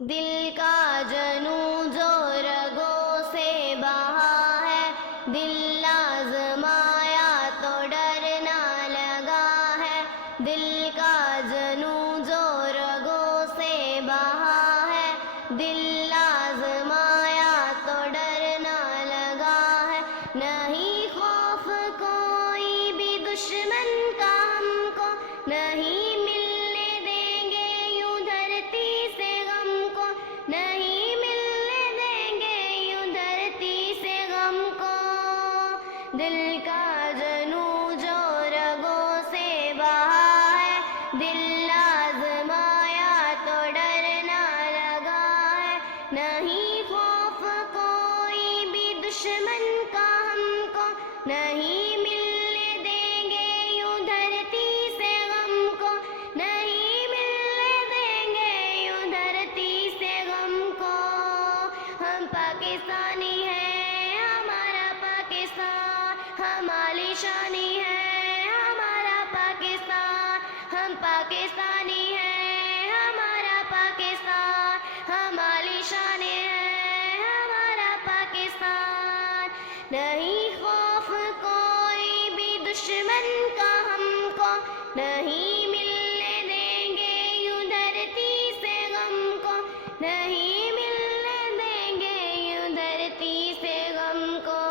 دل کا جنوں جو رگوں سے بہا ہے، دل آزمایا تو ڈر نہ لگا ہے۔ دل کا جنوں جو رگوں سے بہا ہے، دل آزمایا تو ڈر نہ لگا ہے۔ نہیں خوف کوئی بھی دشمن کا ہم کو، نہیں ملنے دیں گے یوں دھرتی سے غم کو، نہیں ملنے دیں گے یوں دھرتی سے غم کو۔ دل کا جنوں جو رگوں سے بہا ہے، دل آزمایا تو ڈر نہ لگا ہے۔ نہیں خوف کوئی بھی دشمن کا ہم کو، نہیں ملنے دیں گے یوں دھرتی سے غم کو، نہیں ملنے دیں گے یوں دھرتی سے غم کو۔ ہم پاکستانی ہیں، ہمارا پاکستان، ہماری شانی ہے ہمارا پاکستان۔ ہم پاکستانی ہیں، ہمارا پاکستان، ہماری شان ہے ہمارا پاکستان۔ نہیں خوف کوئی بھی دشمن کا ہم کو، نہیں ملنے دیں گے یوں دھرتی سے غم کو، نہیں ملنے دیں گے یوں دھرتی سے غم کو۔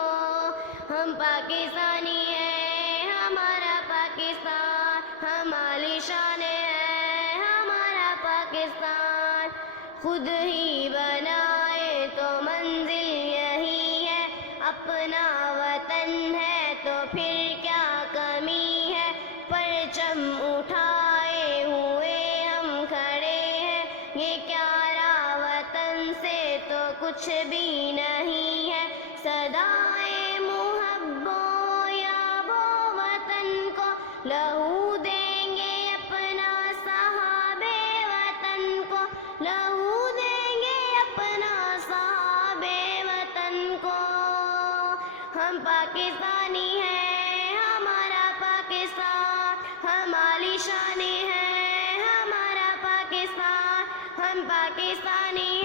ہم پاکستانی ہیں، ہمارا پاکستان، ہماری شان ہے ہمارا پاکستان۔ خود ہی بنائے تو منزل یہی ہے، اپنا وطن ہے تو پھر کیا کمی ہے۔ پرچم اٹھائے ہوئے ہم کھڑے ہیں، یہ پیارا وطن سے تو کچھ بھی نہیں ہے۔ صدائے محب و یاب و وطن کو لہو دیں گے اپنا صحابِ وطن کو، لہو دیں گے اپنا صحابِ وطن کو۔ ہم پاکستانی ہیں، ہمارا پاکستان، ہماری شان ہے ہمارا پاکستان۔ ہم پاکستانی